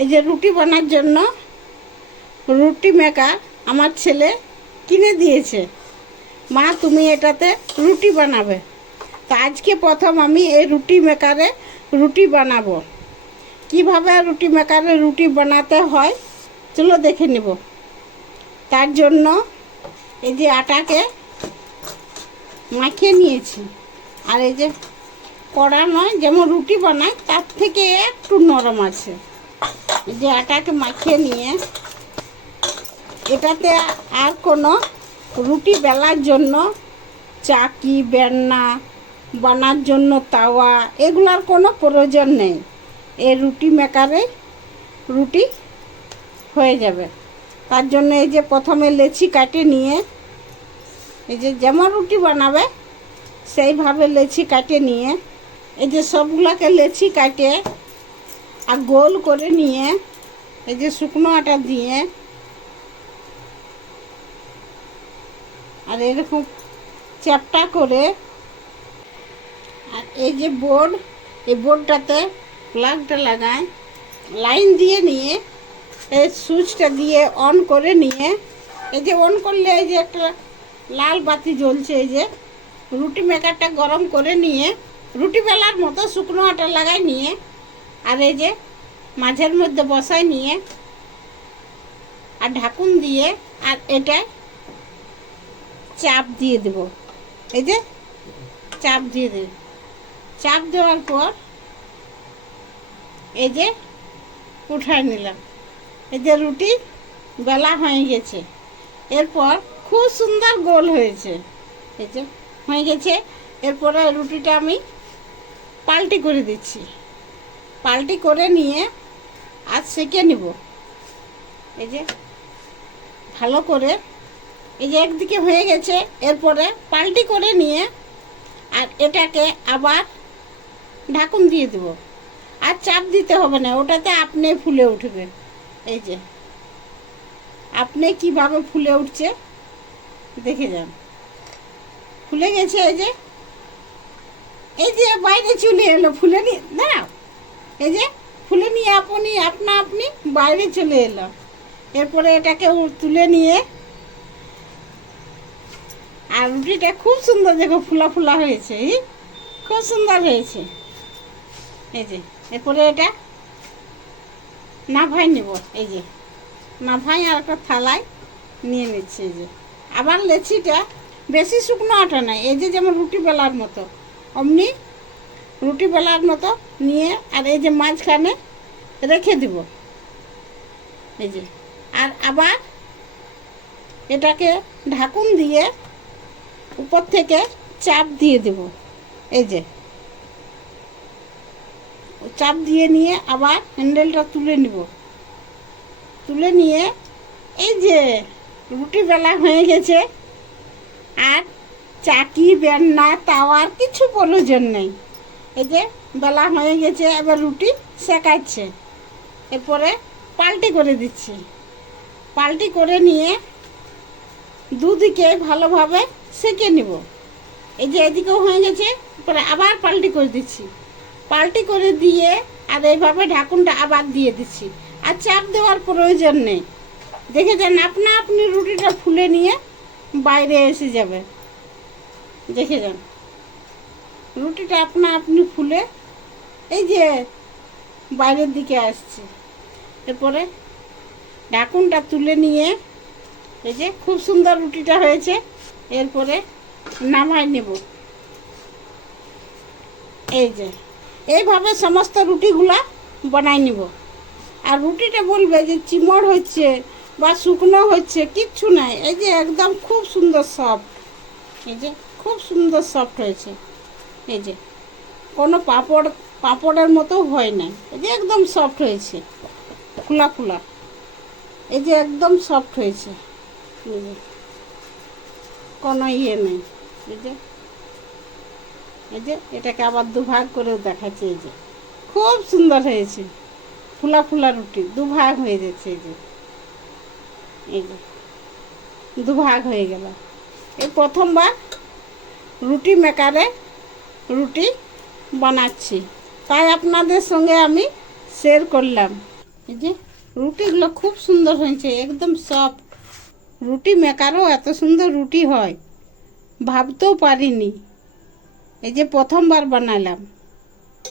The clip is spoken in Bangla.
এই যে রুটি বানার জন্য রুটি মেকার আমার ছেলে কিনে দিয়েছে। মা তুমি এটাতে রুটি বানাবে। তো আজকে প্রথম আমি এই রুটি মেকারে রুটি বানাবো। কিভাবে রুটি মেকারে রুটি বানাতে হয় চলো দেখে নেব। তার জন্য এই যে আটাকে মাখিয়ে নিয়েছি। আর এই যে কড়া নয়, যেমন রুটি বানায় তার থেকে একটু নরম আছে। এই যে আটাকে মাখিয়ে নিয়ে এটাতে আর কোনো রুটি বেলার জন্য চাকি, বেলনা, বানার জন্য তাওয়া, এগুলার কোনো প্রয়োজন নেই। এই রুটি মেকারে রুটি হয়ে যাবে। তার জন্য এই যে প্রথমে লেচি কাটে নিয়ে এই যে যেমন রুটি বানাবে সেইভাবে লেচি কাটে নিয়ে এই যে সবগুলোকে লেচি কাটে আর গোল করে নিয়ে এই যে শুকনো আটা দিয়ে আর এরকম চ্যাপটা করে আর এই যে বোর্ড, এই বোর্ডটাতে প্লাগটা লাগায়, লাইন দিয়ে নিয়ে এই সুইচটা দিয়ে অন করে নিয়ে এই যে অন করলে এই যে একটা লাল বাতি জ্বলছে। এই যে রুটি মেকারটা গরম করে নিয়ে রুটি বেলার মতো শুকনো আটা লাগাই নিয়ে আর এই যে মাঝের মধ্যে বসাই নিয়ে আর ঢাকুন দিয়ে আর এটা চাপ দিয়ে দেব। এই যে চাপ দিয়ে দেব। চাপ দেওয়ার পর এই যে উঠায় নিলাম। এই যে রুটি বেলা হয়ে গেছে। এরপর খুব সুন্দর গোল হয়েছে। এই যে হয়ে গেছে। এরপরে রুটিটা আমি পাল্টি করে দিচ্ছি। পাল্টি করে নিয়ে আর সেঁকে নিব। এই যে ভালো করে এই যে একদিকে হয়ে গেছে। এরপরে পাল্টি করে নিয়ে আর এটাকে আবার ঢাকুন দিয়ে দেব। আর চাপ দিতে হবে না, ওটাতে আপনি ফুলে উঠবে। এই যে আপনি কিভাবে ফুলে উঠছে দেখে যান। ফুলে গেছে। এই যে বাইরে চলে এলো, ফুলে নি না, এই যে ফুলে নিয়ে আপনি বাইরে চলে এলো। এরপরে এটাকে তুলে নিয়ে আর রুটিটা খুব সুন্দর দেখো ফুলা ফুলা হয়েছে, খুব সুন্দর হয়েছে। এই যে এরপরে এটা নাভাই নেব। এই যে নাভাই আর একটা থালায় নিয়ে নিচ্ছে। এই যে আবার লেচিটা বেশি শুকনো আটা নাই, এই যে যেমন রুটি বেলার মতো অমনি রুটি বেলার মতো নিয়ে আর এই যে মাঝখানে রেখে দিব। এই যে আর আবার এটাকে ঢাকুন দিয়ে উপর থেকে চাপ দিয়ে দেব। এই যে চাপ দিয়ে নিয়ে আবার হ্যান্ডেলটা তুলে নিব। তুলে নিয়ে এই যে রুটি বেলা হয়ে গেছে। আর চাকি, বেলনা, তাওয়ার কিছু প্রয়োজন নেই। এই যে বেলা হয়ে গেছে। এবার রুটি সেকাচ্ছে। এরপরে পাল্টি করে দিচ্ছি। পাল্টি করে নিয়ে দুদিকে ভালোভাবে সেঁকে নিব। এই যে এদিকেও হয়ে গেছে। পরে আবার পাল্টি করে দিচ্ছি। পাল্টি করে দিয়ে আর এইভাবে ঢাকুনটা আবার দিয়ে দিচ্ছি। আর চাপ দেওয়ার প্রয়োজন নেই। দেখে যান আপনি রুটিটা ফুলে নিয়ে বাইরে এসে যাবে। দেখে যান রুটিটা আপনি ফুলে এই যে বাইরের দিকে আসছে। এরপরে ঢাকুনটা তুলে নিয়ে এই যে খুব সুন্দর রুটিটা হয়েছে। এরপরে নামাই নেব। এই যে এইভাবে সমস্ত রুটিগুলা বানাই নিব। আর রুটিটা বলবে যে চিমড় হচ্ছে বা শুকনো হচ্ছে, কিচ্ছু নাই। এই যে একদম খুব সুন্দর সফট। এই যে খুব সুন্দর সফট হয়েছে। এই যে কোনো পাঁপড়ের মতো হয় না। এই যে একদম সফট হয়েছে, ফুলা ফুলা। এই যে একদম সফট হয়েছে। এই যে কোনো নেই। এই যে এটাকে আবার দুভাগ করেও দেখাচ্ছে। এই যে খুব সুন্দর হয়েছে, ফুলা ফুলা রুটি দুভাগ হয়ে যাচ্ছে। এই যে দুভাগ হয়ে গেল। এই প্রথমবার রুটি মেকারে রুটি বানাচ্ছি, তাই আপনাদের সঙ্গে আমি শেয়ার করলাম। এই যে রুটিগুলো খুব সুন্দর হয়েছে, একদম সফট। রুটি মেকারও এত সুন্দর রুটি হয় ভাবতেও পারিনি। এই যে প্রথমবার বানালাম।